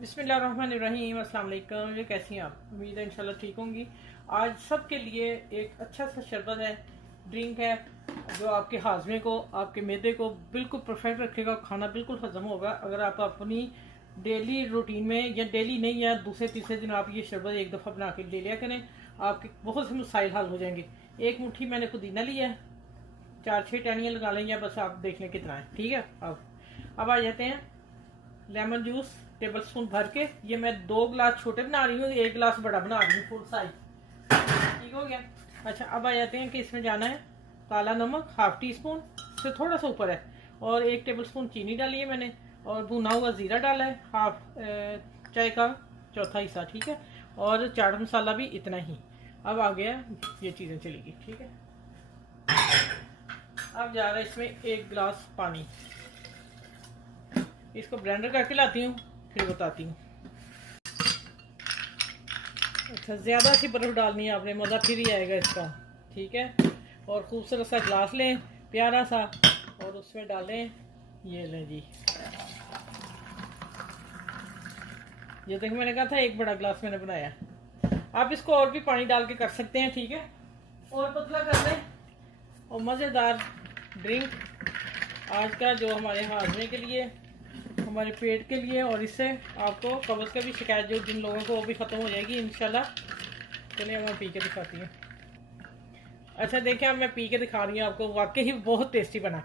बिस्मिल्लाहिर्रहमानिर्रहीम। अस्सलाम वालेकुम। ये कैसी हैं आप? उम्मीद है इंशाल्लाह ठीक होंगी। आज सबके लिए एक अच्छा सा शरबत है, ड्रिंक है, जो आपके हाजमे को, आपके मैदे को बिल्कुल परफेक्ट रखेगा। खाना बिल्कुल हजम होगा अगर आप अपनी डेली रूटीन में, या डेली नहीं या दूसरे तीसरे दिन आप ये शरबत एक दफ़ा बना के ले लिया करें, आपके बहुत से मसाइल हल हो जाएंगे। एक मुट्ठी मैंने पुदीना लिया है, 4-6 टहनियाँ लगा लें, या बस आप देख लें कितना है। ठीक है। अब आ जाते हैं लेमन जूस टेबल स्पून भर के। ये मैं 2 गिलास छोटे बना रही हूँ, 1 गिलास बड़ा बना रही हूँ, फुल साइज। ठीक हो गया। अच्छा, अब आ जाते हैं कि इसमें जाना है काला नमक, ½ टी स्पून से थोड़ा सा ऊपर है, और 1 टेबल स्पून चीनी डाली है मैंने, और भुना हुआ ज़ीरा डाला है, हाफ चाय का चौथा हिस्सा। ठीक है। और चाट मसाला भी इतना ही। अब आ गया ये चीज़ें चलेगी। ठीक है। अब जा रहा है इसमें 1 गिलास पानी। इसको ब्लेंडर करके लाती हूँ, फिर बताती हूँ। अच्छा, ज़्यादा सी बर्फ़ डालनी है आपने, मज़ा फिर ही आएगा इसका। ठीक है। और खूबसूरत सा गिलास लें, प्यारा सा, और उसमें डालें, ये लें जी, ये देखो मैंने कहा था 1 बड़ा गिलास मैंने बनाया। आप इसको और भी पानी डाल के कर सकते हैं। ठीक है। और पतला कर लें, और मज़ेदार ड्रिंक आज का, जो हमारे हाजमे के लिए, हमारे पेट के लिए, और इससे आपको कब्ज़ का भी शिकायत जो जिन लोगों को, वो भी ख़त्म हो जाएगी इंशाल्लाह। चलिए अब मैं पी के दिखाती हूँ। अच्छा देखिए, अब मैं पी के दिखा रही हूँ आपको, वाकई ही बहुत टेस्टी बना।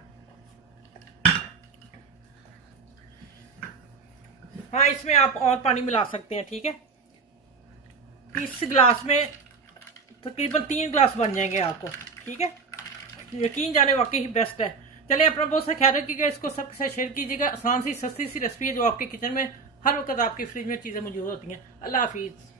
हाँ, इसमें आप और पानी मिला सकते हैं। ठीक है। इस गिलास में तकरीबन 3 गिलास बन जाएंगे आपको। ठीक है। यकीन जाने वाकई ही बेस्ट है। चलिए, अपना बहुत सा ख्याल रखिएगा, इसको सबके साथ शेयर कीजिएगा। आसान सी सस्ती सी रेसिपी है, जो आपके किचन में हर वक्त आपकी फ्रिज में चीज़ें मौजूद होती हैं। अल्लाह हाफिज़।